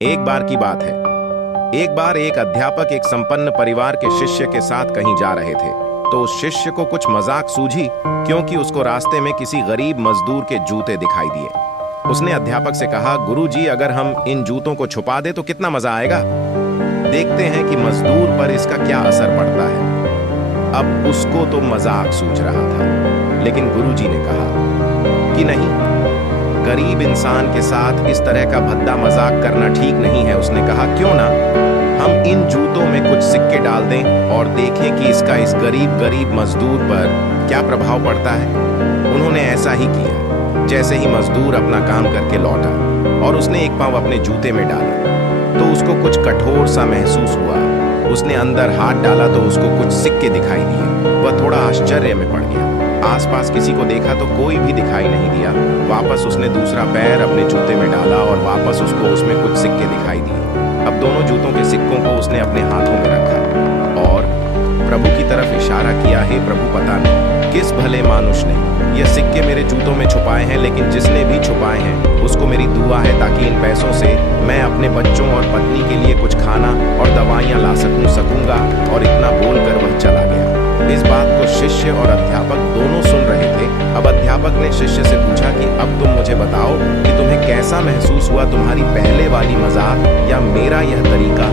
एक बार की बात है। एक बार एक अध्यापक एक संपन्न परिवार के शिष्य के साथ कहीं जा रहे थे। तो उस शिष्य को कुछ मजाक सूझी, क्योंकि उसको रास्ते में किसी गरीब मजदूर के जूते दिखाई दिए। उसने अध्यापक से कहा, गुरुजी, अगर हम इन जूतों को छुपा दे तो कितना मजा आएगा। देखते हैं कि मजदूर पर इसका क्या असर पड़ता है। अब उसको तो मजाक सूझ रहा था, लेकिन गुरुजी ने कहा कि नहीं, गरीब इंसान के साथ इस तरह का भद्दा मजाक करना ठीक नहीं है। उसने कहा, क्यों ना हम इन जूतों में कुछ सिक्के डाल दें और देखें कि इसका इस गरीब मजदूर पर क्या प्रभाव पड़ता है। उन्होंने ऐसा ही किया। जैसे ही मजदूर अपना काम करके लौटा और उसने एक पांव अपने जूते में डाला तो उसको कुछ कठोर सा महसूस हुआ। उसने अंदर हाथ डाला तो उसको कुछ सिक्के दिखाई दिए। वह थोड़ा आश्चर्य में पड़ गया। आसपास किसी को देखा तो कोई भी दिखाई नहीं दिया। वापस उसने दूसरा पैर अपने जूते में डाला और वापस उसको उसमें कुछ सिक्के दिखाई दिए। अब दोनों जूतों के सिक्कों को उसने अपने हाथों में रखा और प्रभु की तरफ इशारा किया, हे प्रभु, पता नहीं किस भले मानुष ने ये सिक्के मेरे जूतों में छुपाए हैं, लेकिन जिसने भी छुपाए हैं उसको मेरी दुआ है ताकि इन पैसों से मैं अपने बच्चों और पत्नी के लिए कुछ खाना और दवाइयाँ ला सकूंगा। और इतना बोलकर वह चला गया। इस बात को शिष्य और अध्यापक दोनों सुन रहे थे। अब अध्यापक ने शिष्य से पूछा कि अब तुम मुझे बताओ कि तुम्हें कैसा महसूस हुआ, तुम्हारी पहले वाली मजाक या मेरा यह तरीका।